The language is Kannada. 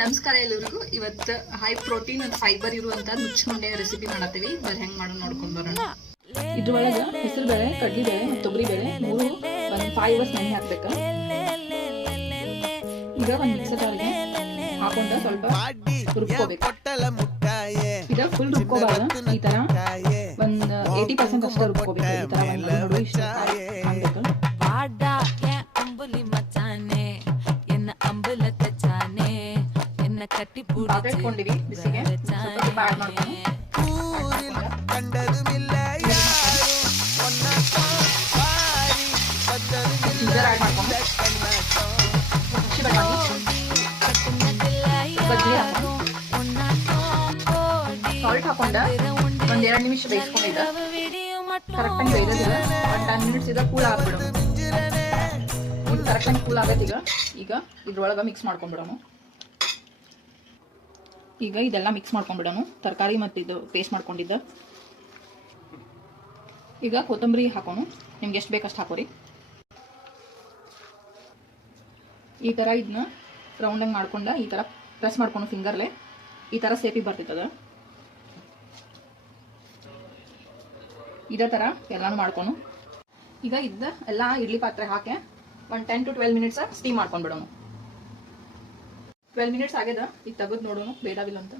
ನಮಸ್ಕಾರ ಎಲ್ಲರಿಗೂ. ಇವತ್ತು ಹೈ ಪ್ರೋಟೀನ್ ಅಂಡ್ ಫೈಬರ್ ಇರುವಂತ ನುಚ್ಚುಂಡೆ ರೆಸಿಪಿ ಮಾಡತ್ತೀವಿ. ಬರ್ ಹೆಂಗ್ ಮಾಡೋದು ನೋಡ್ಕೊಂಡ್ ಬರೋಣ. ಇದ್ರೊಳಗೆ ಹೆಸರು ಬೇಳೆ, ಕಡ್ಲಿ ಬೇಳೆ ಮತ್ತು ತೊಗರಿ ಬೇಳೆ ಮೂರು ಒಂದು 5 hours ನೆನೆ ಹಾಕ್ಬೇಕು. ಈಗ ಒಂದು ಮಿಕ್ಸರ್ ಜಾರಿಗೆ ಹಾಕೊಂಡು ಸ್ವಲ್ಪ ರುಬ್ಕೋಬೇಕು. ಈಗ ಫುಲ್ ರುಬ್ಕೋಬಾರ್ದು, ಈ ತರ ಒಂದು 80% ಅಷ್ಟೇ ರುಬ್ಕೋಬೇಕು. ಈ ತರ ಒಂದು ನೋಡು ಇಷ್ಟು ಹಾಕ್ಬೇಕು. ಇಟ್ಕೊಂಡಿವಿ ಬಿಸಿಗೆ ಸ್ವಲ್ಪ ಆಡ್ ಮಾಡ್ಕೊಂಡು ಜಿಂಜರ್ ಆಡ್ ಮಾಡ್ಕೊಂಡು ಹಸಿ ಬಟಾಣಿ ಬಜ್ಜಿ ಹಾಕೊಂಡು ಸಾಲ್ಟ್ ಹಾಕೊಂಡ ಒಂದ್ 2 ನಿಮಿಷ ಬೇಯಿಸ್ಕೊಂಡಿದ್ದ. ಕರೆಕ್ಟಾಗಿ ಬೇಯ್ದಿದೆ. ಒಂದು 10 minutes ಇದ ಕೂಲ್ ಆಗ್ಬಿಡು. ಇದು ಕರೆಕ್ಟಾಗಿ ಕೂಲ್ ಆಗತ್ತೆ. ಈಗ ಇದ್ರೊಳಗೆ ಮಿಕ್ಸ್ ಮಾಡ್ಕೊಂಡ್ಬಿಡೋಣ. ಈಗ ಇದೆಲ್ಲ ಮಿಕ್ಸ್ ಮಾಡ್ಕೊಂಡ್ಬಿಡೋಣ. ತರಕಾರಿ ಮತ್ತು ಇದು ಪೇಸ್ಟ್ ಮಾಡ್ಕೊಂಡಿದ್ದ. ಈಗ ಕೊತ್ತಂಬರಿ ಹಾಕೋಣ. ನಿಮ್ಗೆ ಎಷ್ಟು ಬೇಕಷ್ಟು ಹಾಕೋರಿ. ಈ ಥರ ಇದನ್ನ ರೌಂಡಾಗಿ ಮಾಡ್ಕೊಂಡ ಈ ಥರ ಪ್ರೆಸ್ ಮಾಡ್ಕೊಂಡು ಫಿಂಗರ್ಲೆ ಈ ಥರ ಸೇಪಿಗೆ ಬರ್ತಿತ್ತದ. ಇದೇ ಥರ ಎಲ್ಲಾನು ಮಾಡ್ಕೊಂಡು ಈಗ ಇದ್ದ ಎಲ್ಲ ಇಡ್ಲಿ ಪಾತ್ರೆ ಹಾಕಿ ಒಂದು 10 to 12 minutes ಸ್ಟೀಮ್ ಮಾಡ್ಕೊಂಡ್ಬಿಡೋಣ. 12 minutes ಆಗ್ಯದ. ಈಗ ತೆಗೆದು ನೋಡೋಣ ಬೇಡವಿಲ್ಲ ಅಂತ.